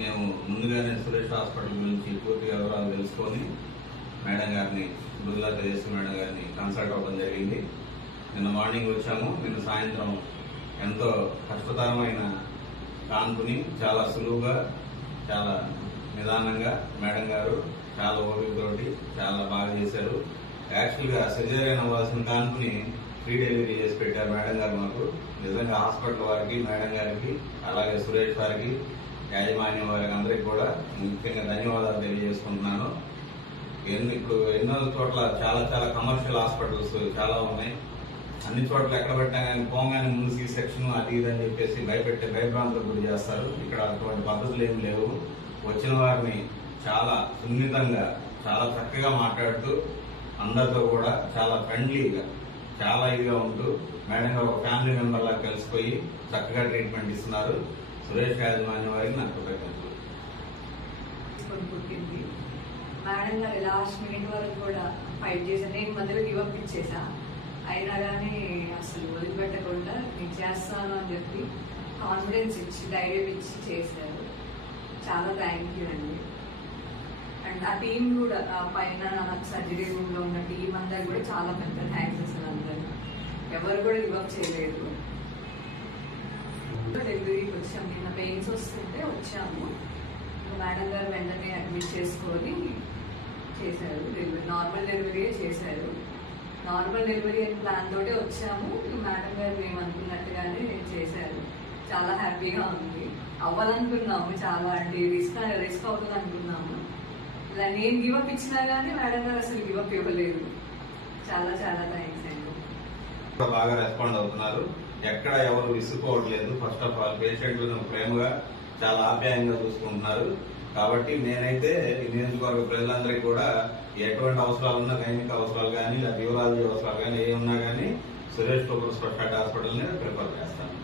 మేము ముందుగానే సురేష్ హాస్పిటల్ గురించి పూర్తిగా వివరాలు తెలుసుకొని మేడం గారిని బుర్లా తేజస్వి మేడం గారిని కన్సల్ట్ అవ్వడం జరిగింది. నిన్న మార్నింగ్ వచ్చాము. నిన్న సాయంత్రం ఎంతో కష్టతరమైన కాన్పుని చాలా సులువుగా, చాలా నిదానంగా మేడం గారు చాలా ఓపికతోటి చాలా బాగా చేశారు. యాక్చువల్గా సిజేరియన్ అవ్వాల్సిన కాన్పుని ఫ్రీ డెలివరీ చేసి పెట్టారు మేడం గారు మాకు. నిజంగా హాస్పిటల్ వారికి, మేడం గారికి, అలాగే సురేష్ వారికి, యాజమాన్యం వారికి అందరికీ కూడా ముఖ్యంగా ధన్యవాదాలు తెలియజేసుకుంటున్నాను. ఎన్నో చోట్ల చాలా చాలా కమర్షియల్ హాస్పిటల్స్ చాలా ఉన్నాయి. అన్ని చోట్ల ఎక్కడ పెట్టినా కానీ పోగానే ముందు సి సెక్షన్ అది ఇది అని చెప్పేసి భయభ్రాంతులకు గురి చేస్తారు. ఇక్కడ అటువంటి పద్ధతులు ఏమి లేవు. వచ్చిన వారిని చాలా సున్నితంగా, చాలా చక్కగా మాట్లాడుతూ అందరితో కూడా చాలా ఫ్రెండ్లీగా, చాలా ఇదిగా ఉంటూ మేడం గారు ఒక ఫ్యామిలీ మెంబర్ లాగా కలిసిపోయి చక్కగా ట్రీట్మెంట్ ఇస్తున్నారు. సురేష్ యాజమాన్యం వారికి నాకు కృతజ్ఞతలు. పుట్టింది మేడం గారు లాస్ట్ మినిట్ వరకు కూడా ఫైట్ చేశాను. నేను మధ్యలో గివప్ ఇచ్చేసా, అయినా కానీ అసలు వదిలిపెట్టకుండా నేను చేస్తాను అని చెప్పి కాన్ఫిడెన్స్ ఇచ్చి, ధైర్యం ఇచ్చి చేశారు. చాలా థ్యాంక్ యూ అండి. అండ్ ఆ టీం కూడా, ఆ పైన సర్జరీ రూమ్ లో ఉన్న టీం అందరు కూడా చాలా పెద్ద థ్యాంక్స్ అసలు. అందరు ఎవరు కూడా గివప్ చేయలేదు. డెలివరీకి వచ్చాము. నిన్న పెయిన్స్ వస్తుంటే వచ్చాము. మేడం గారు వెంటనే అడ్మిట్ చేసుకొని చేశారు డెలివరీ. నార్మల్ డెలివరీ చేశారు. నార్మల్ డెలివరీ అని ప్లాన్ తోటే వచ్చాము. మేడం గారు మేము అనుకున్నట్టుగానే చేశారు. చాలా హ్యాపీగా ఉంది. అవ్వాలనుకున్నాము, చాలా అంటే రిస్క్ అవుతుంది అనుకున్నాము. ఇలా నేను గివప్ ఇచ్చినా కానీ మేడం గారు అసలు గివప్ ఇవ్వలేదు. చాలా చాలా థ్యాంక్స్ అండి. బాగా రెస్పాండ్ అవుతున్నారు. ఎక్కడ ఎవరు విసుక్కోవట్లేదు. ఫస్ట్ ఆఫ్ ఆల్ పేషెంట్లను ప్రేమగా, చాలా ఆప్యాయంగా చూసుకుంటున్నారు. కాబట్టి నేనైతే ఈ నియోజకవర్గ ప్రజలందరికీ కూడా ఎటువంటి అవసరాలు ఉన్నా, గైనిక అవసరాలు కానీ, యూరాలజీ అవసరాలు కానీ ఏ ఉన్నా కానీ సురేష్ సూపర్ స్పెషాలిటీ హాస్పిటల్ని ప్రిఫర్ చేస్తాను.